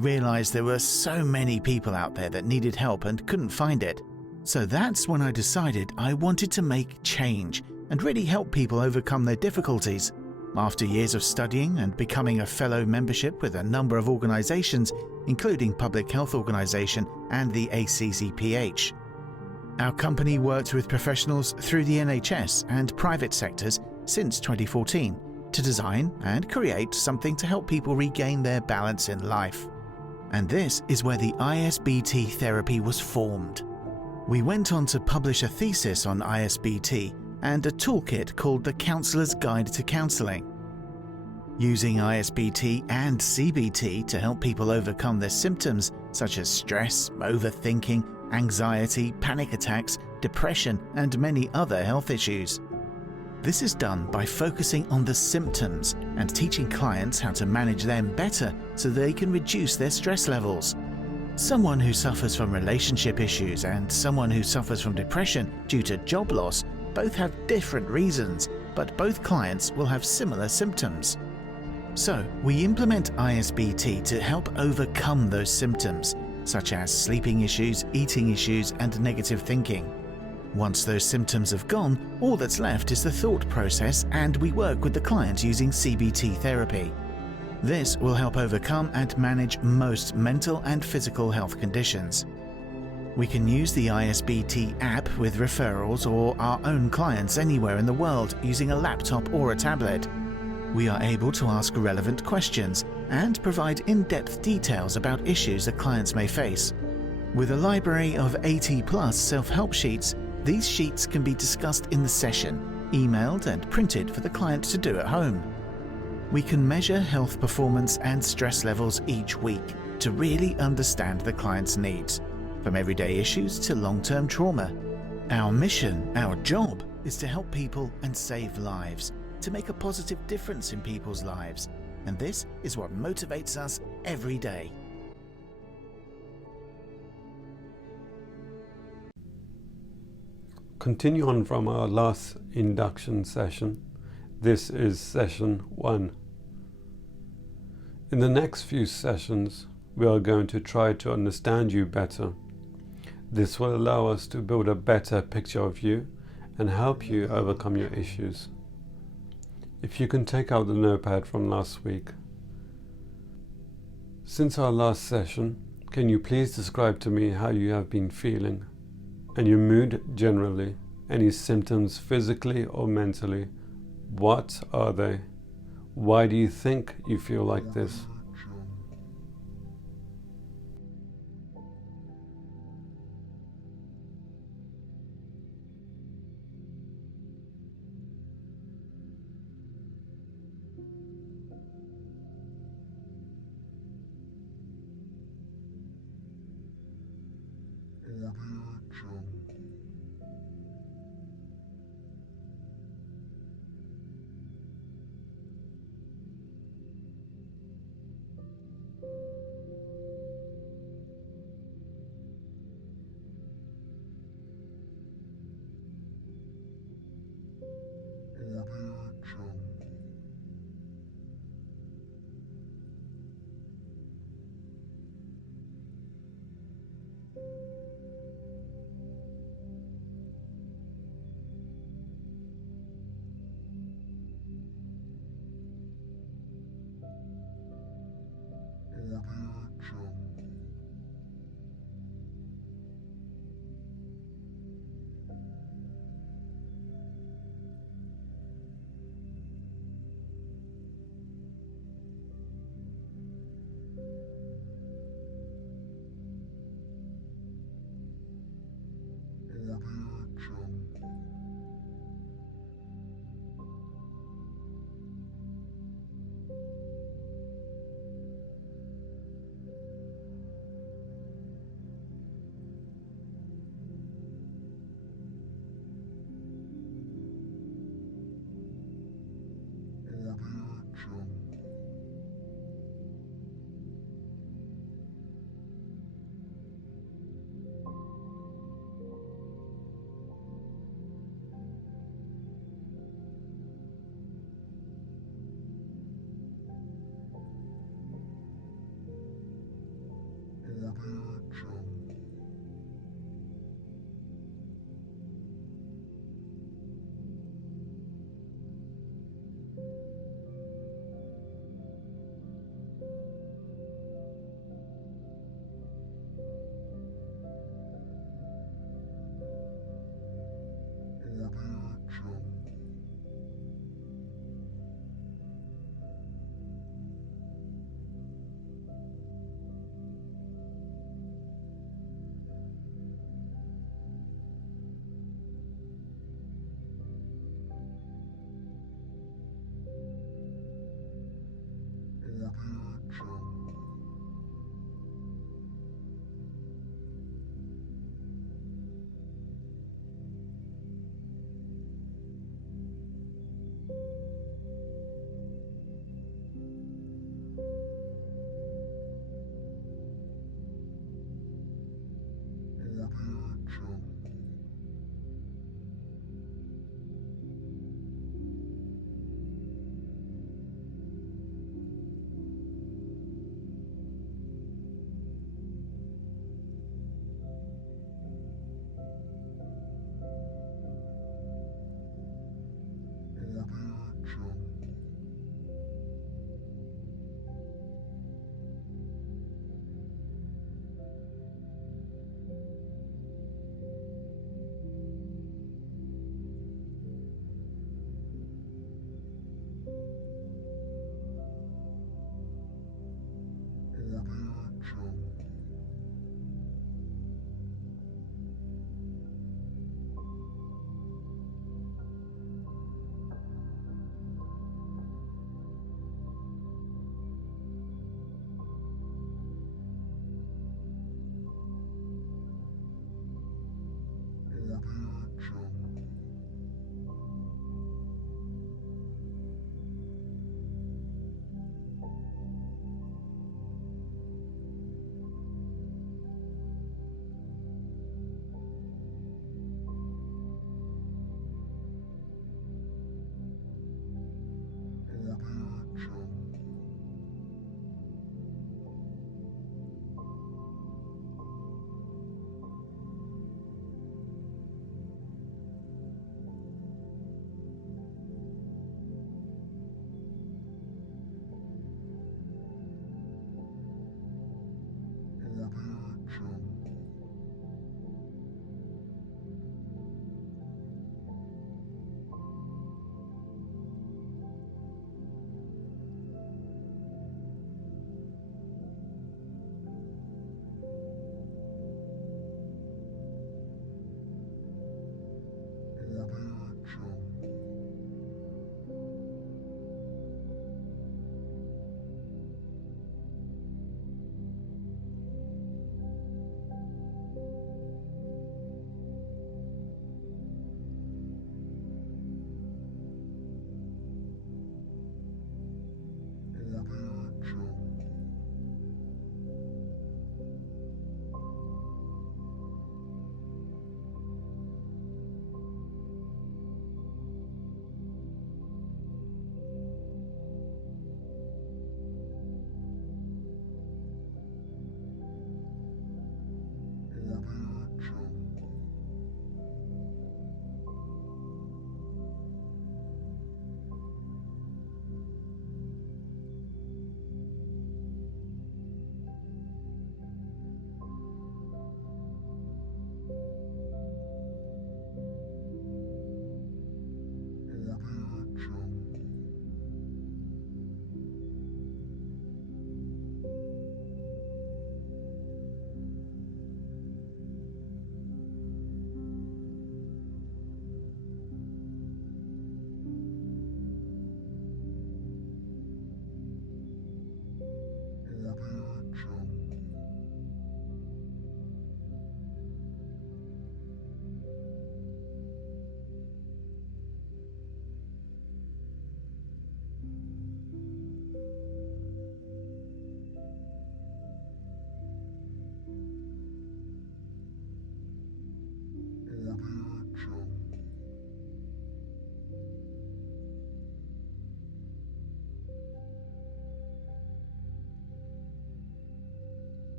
realized there were so many people out there that needed help and couldn't find it. So that's when I decided I wanted to make change and really help people overcome their difficulties. After years of studying and becoming a fellow membership with a number of organizations, including Public Health Organization and the ACCPH. Our company worked with professionals through the NHS and private sectors since 2014 to design and create something to help people regain their balance in life. And this is where the ISBT therapy was formed. We went on to publish a thesis on ISBT and a toolkit called the Counselor's Guide to Counselling. Using ISBT and CBT to help people overcome their symptoms such as stress, overthinking, anxiety, panic attacks, depression, and many other health issues. This is done by focusing on the symptoms and teaching clients how to manage them better so they can reduce their stress levels. Someone who suffers from relationship issues and someone who suffers from depression due to job loss both have different reasons, but both clients will have similar symptoms. So, we implement ISBT to help overcome those symptoms, such as sleeping issues, eating issues, and negative thinking. Once those symptoms have gone, all that's left is the thought process, and we work with the client using CBT therapy. This will help overcome and manage most mental and physical health conditions. We can use the ISBT app with referrals or our own clients anywhere in the world using a laptop or a tablet. We are able to ask relevant questions and provide in-depth details about issues that clients may face. With a library of 80+ self-help sheets, these sheets can be discussed in the session, emailed and printed for the client to do at home. We can measure health performance and stress levels each week to really understand the client's needs, from everyday issues to long-term trauma. Our mission, our job, is to help people and save lives, to make a positive difference in people's lives, and this is what motivates us every day. Continue on from our last induction session. This is session 1. In the next few sessions, we are going to try to understand you better. This will allow us to build a better picture of you and help you overcome your issues. If you can take out the notepad from last week. Since our last session, can you please describe to me how you have been feeling and your mood generally? Any symptoms physically or mentally? What are they? Why do you think you feel like this?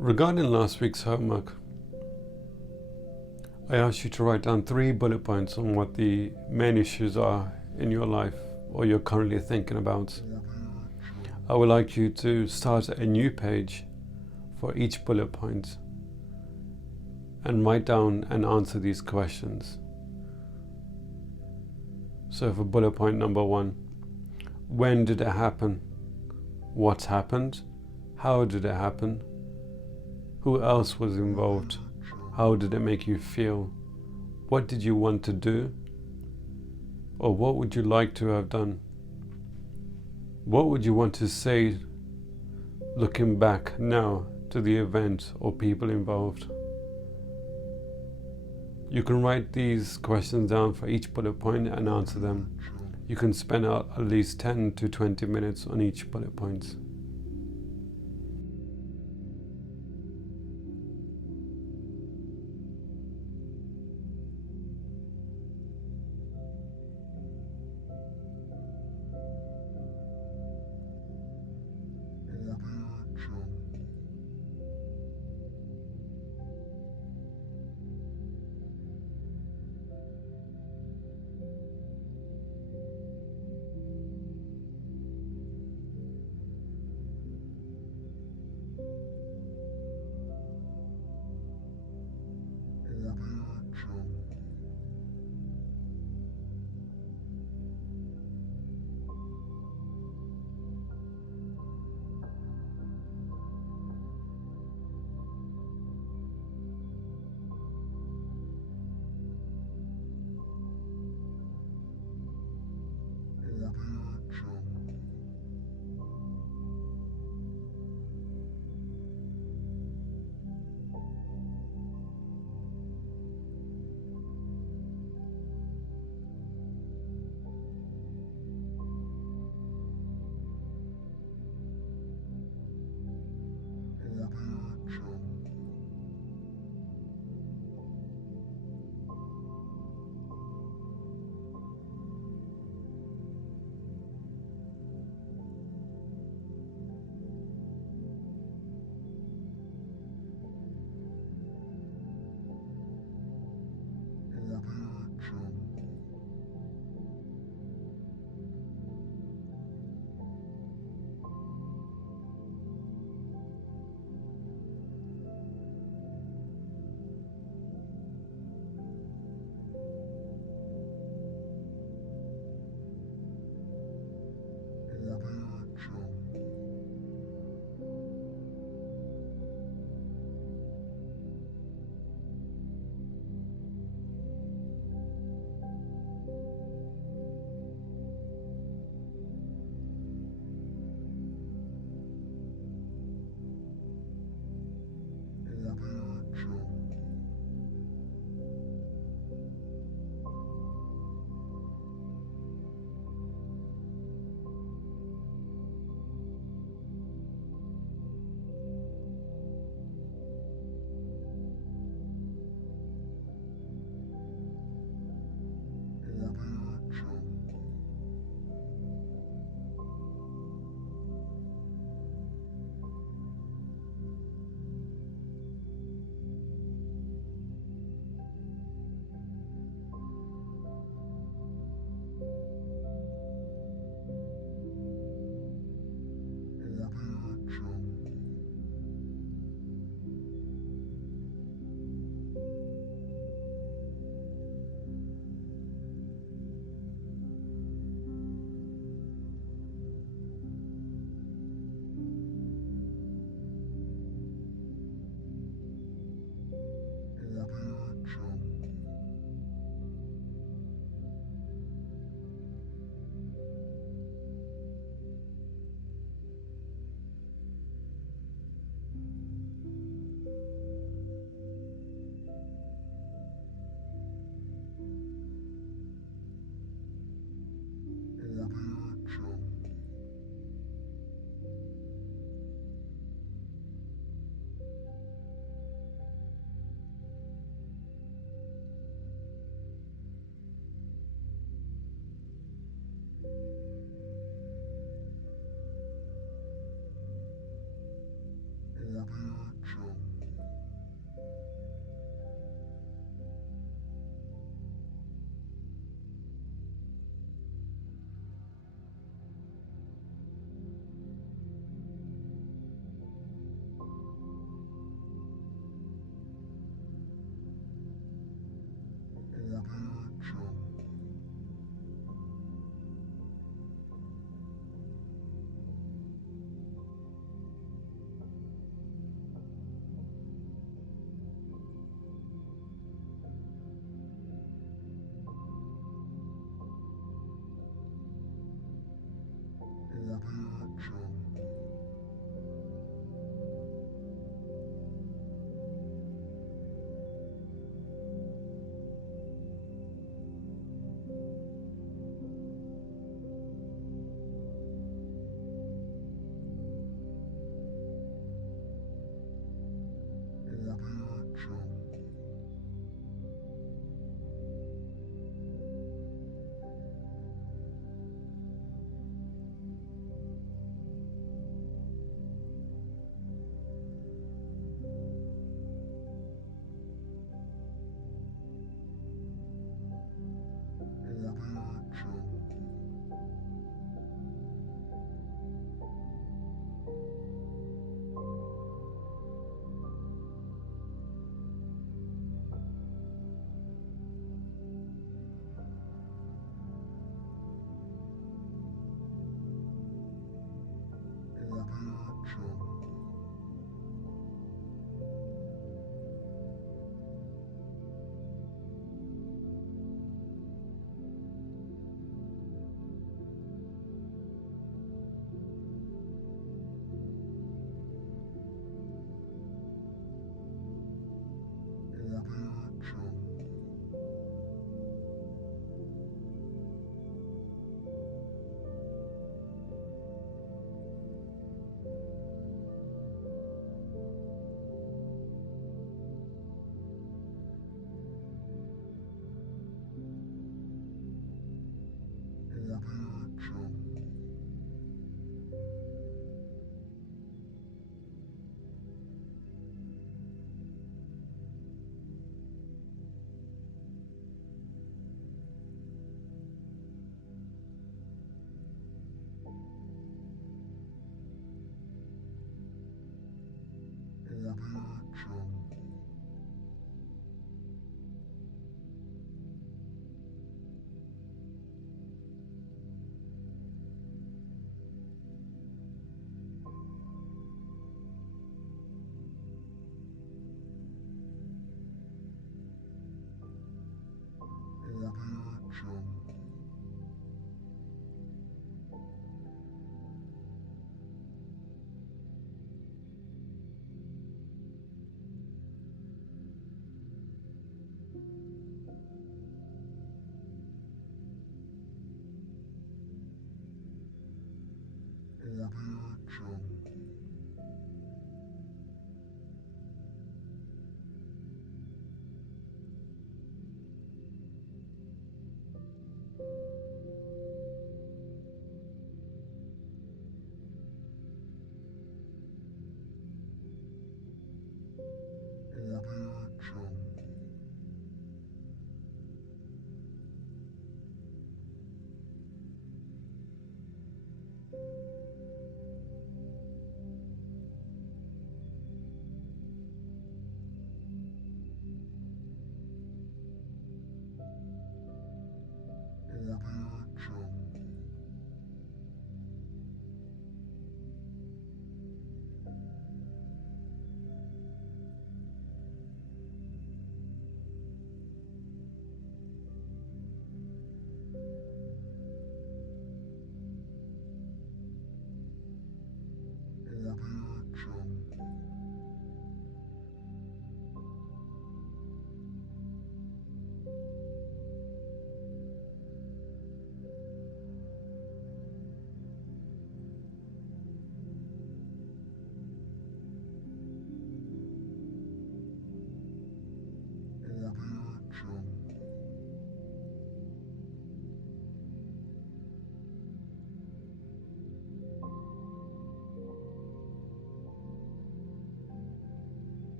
Regarding last week's homework, I asked you to write down 3 bullet points on what the main issues are in your life or you're currently thinking about. I would like you to start a new page for each bullet point and write down and answer these questions. So for bullet point number 1, when did it happen? What happened? How did it happen? Who else was involved? How did it make you feel? What did you want to do? Or what would you like to have done? What would you want to say looking back now to the event or people involved? You can write these questions down for each bullet point and answer them. You can spend out at least 10 to 20 minutes on each bullet point.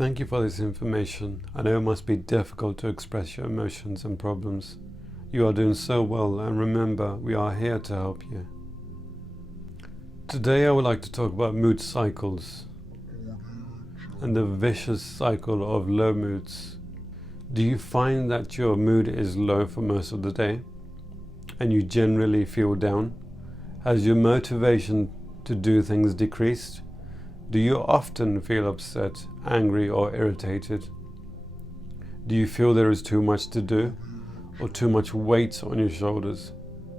Thank you for this information. I know it must be difficult to express your emotions and problems. You are doing so well, and remember, we are here to help you. Today I would like to talk about mood cycles and the vicious cycle of low moods. Do you find that your mood is low for most of the day and you generally feel down? Has your motivation to do things decreased? Do you often feel upset, angry, or irritated? Do you feel there is too much to do or too much weight on your shoulders?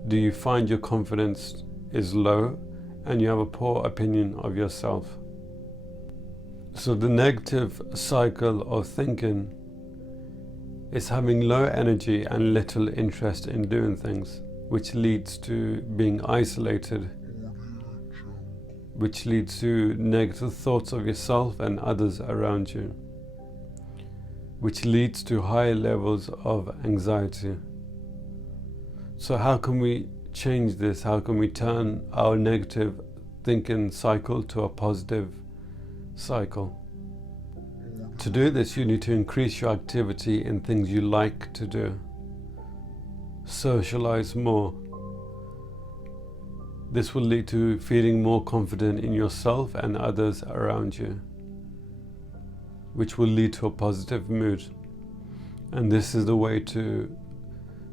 Do you find your confidence is low and you have a poor opinion of yourself? So the negative cycle of thinking is having low energy and little interest in doing things, which leads to being isolated, which leads to negative thoughts of yourself and others around you, which leads to high levels of anxiety. So how can we change this? How can we turn our negative thinking cycle to a positive cycle? To do this, you need to increase your activity in things you like to do. Socialize more. This will lead to feeling more confident in yourself and others around you, which will lead to a positive mood. And this is the way to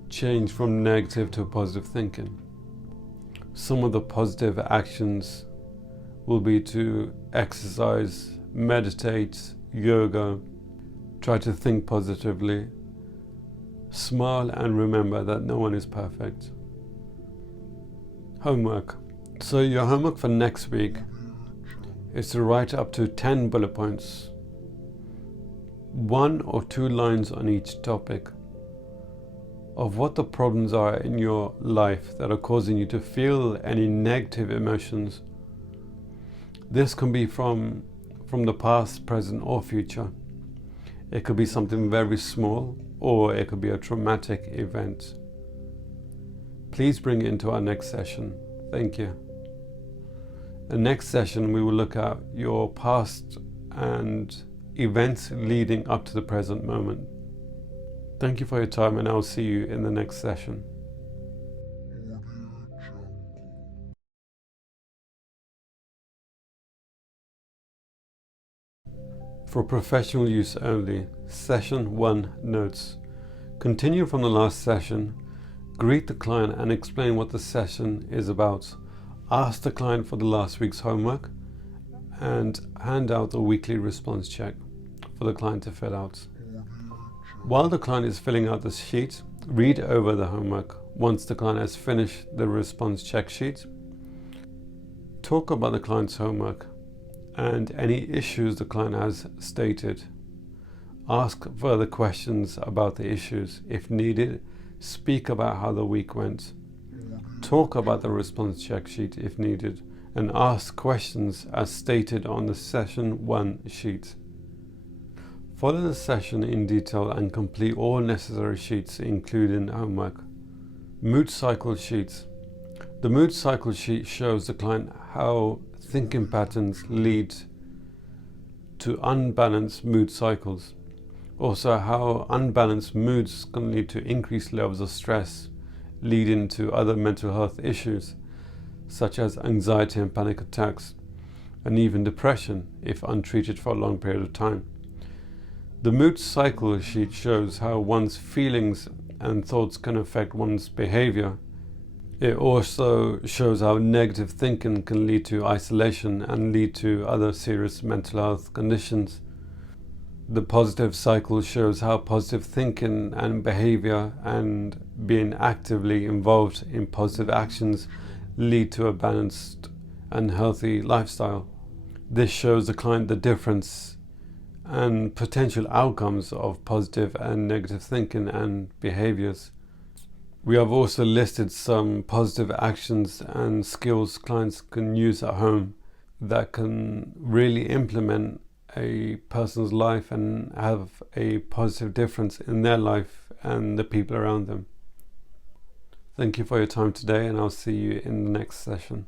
change from negative to positive thinking. Some of the positive actions will be to exercise, meditate, yoga, try to think positively, smile, and remember that no one is perfect. Homework. So your homework for next week is to write up to 10 bullet points, 1 or 2 lines on each topic, of what the problems are in your life that are causing you to feel any negative emotions. This can be from the past, present, or future. It could be something very small, or it could be a traumatic event. Please bring it into our next session. Thank you. The next session we will look at your past and events leading up to the present moment. Thank you for your time, and I'll see you in the next session. For professional use only, Session 1 Notes. Continue from the last session. Greet the client and explain what the session is about. Ask the client for the last week's homework and hand out a weekly response check for the client to fill out. While the client is filling out the sheet, read over the homework. Once the client has finished the response check sheet, talk about the client's homework and any issues the client has stated. Ask further questions about the issues. If needed, speak about how the week went. Talk about the response check sheet if needed, and ask questions as stated on the Session 1 sheet. Follow the session in detail and complete all necessary sheets, including homework. Mood cycle sheets. The mood cycle sheet shows the client how thinking patterns lead to unbalanced mood cycles. Also, how unbalanced moods can lead to increased levels of stress, leading to other mental health issues, such as anxiety and panic attacks, and even depression if untreated for a long period of time. The mood cycle sheet shows how one's feelings and thoughts can affect one's behavior. It also shows how negative thinking can lead to isolation and lead to other serious mental health conditions. The positive cycle shows how positive thinking and behavior and being actively involved in positive actions lead to a balanced and healthy lifestyle. This shows the client the difference and potential outcomes of positive and negative thinking and behaviors. We have also listed some positive actions and skills clients can use at home that can really implement a person's life and have a positive difference in their life and the people around them. Thank you for your time today, and I'll see you in the next session.